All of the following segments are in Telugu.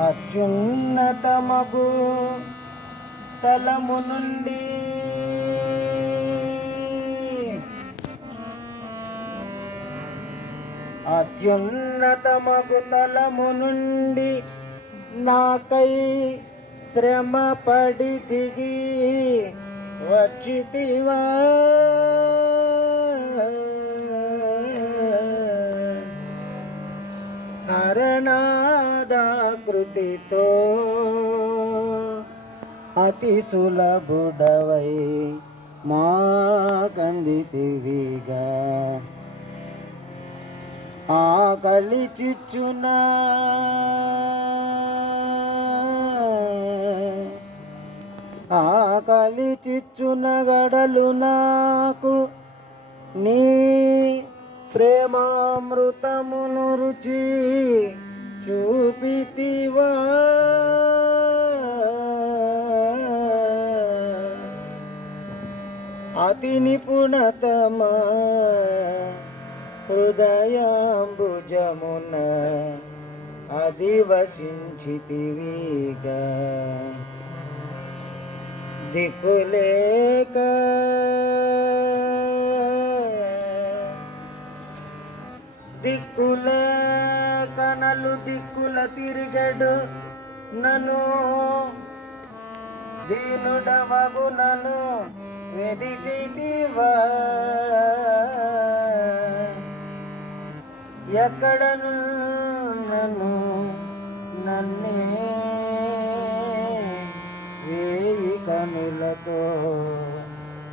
అత్యున్నతమగు తలము నుండి. అత్యున్నతమగు తలము నుండి నాకై శ్రమ పడి దిగి వచ్చితివా? హరణాదాకృతితో అతి సులభుడవై మా కందితివిగా ఆకలి చిచ్చునా ఆకలి చిచ్చున గడలు నాకు నీ ప్రేమామృతమును రుచి చూపితివా. అతి నిపుణతమా హృదయాంబుజమున అధివసించితివిగా. దిక్కులేక దిక్కుల కనలు దిక్కుల తిరిగడు నను. దీనుడవగు నను వెదిగితివా ఎక్కడను నన్ను నన్నే వేయి కనులతో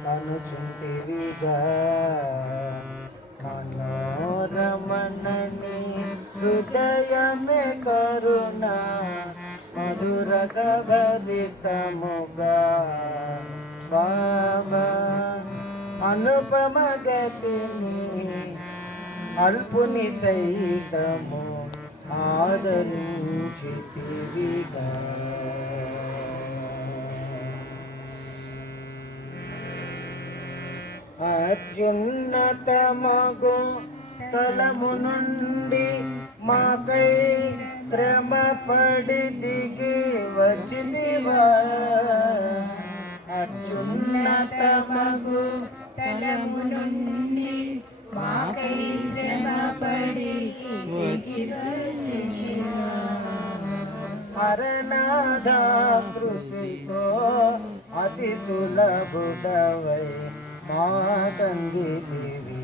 కనుచుంటివిగా. కన్నా హృదయమే కరుణ మధుర సభరితముగా బాబా అనుపమ గతిని అల్పుని సైతము ఆదరించితివిగా. అత్యున్నతమగు తలము నుండి మాకై శ్రమ పడి దిగి వచ్చిదివా అత్యున్నతమగు తలము నుండి మాకై శ్రమపడి హరనాథ కృతితో అతి సులభుడవై మా కంది దేవి